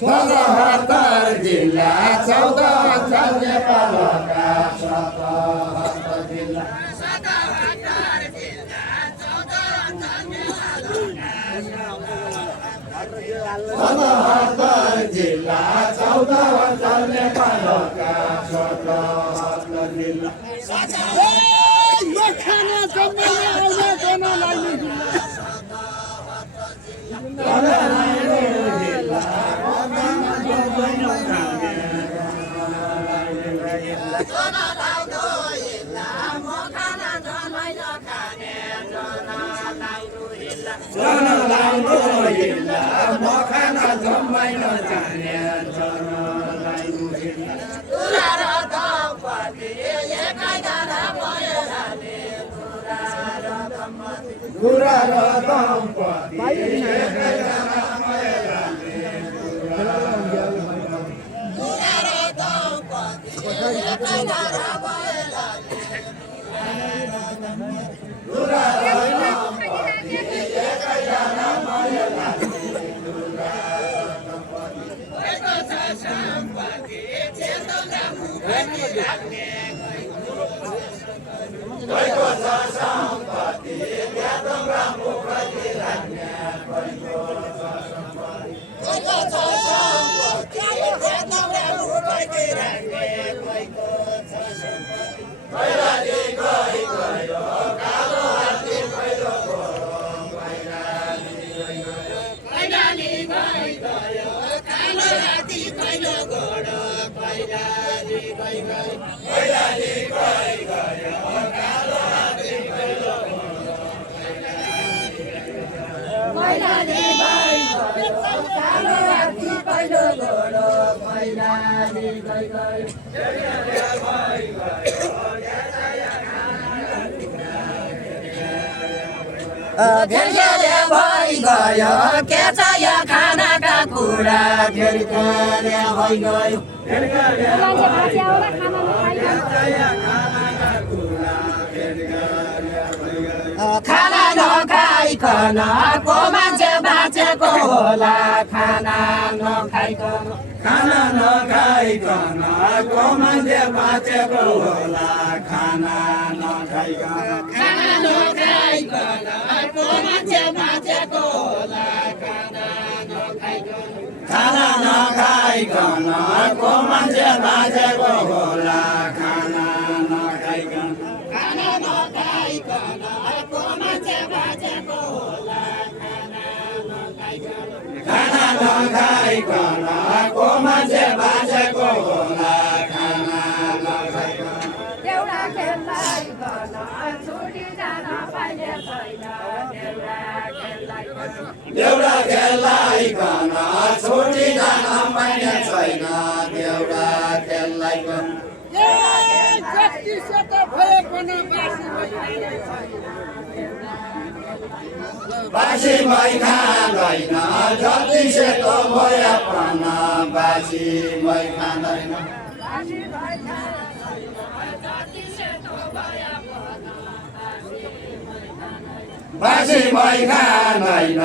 सतहत्तर जिल्ला 14 अञ्चल नेपालका 77 जिल्ला 77 जिल्ला 14 अञ्चल नेपालका 77 जिल्ला धेरै भइगयो के छ यो खानाका कुरा धेरै भइगयो खाना नखाइकन को मान्छे बाँचेको होला खाना नखाइकन खाना नखाइकन को मान्छे बाँचेको होला खाना नखाइकन खाना नखाइकन को मान्छे बाँचेको होला खाना नखाइकन खाना नखाइकन को मान्छे बाँचेको होला खाना नखाइकन खाना नखाइकन को मान्छे बाँचेको होला खाना नखाइकन खाना नखाइकन को मान्छे बाँचेको होला खाना नखाइकन देउडा खेलाइकन छुटी जान पाइने छैन देउडा खेलाइकन छुटी जान पाइने छैन देउडा खेलाइकन बासी मै खाँदैन जति सेतो भयो पन बासी मै खाँदैन बासी मै खाँदैन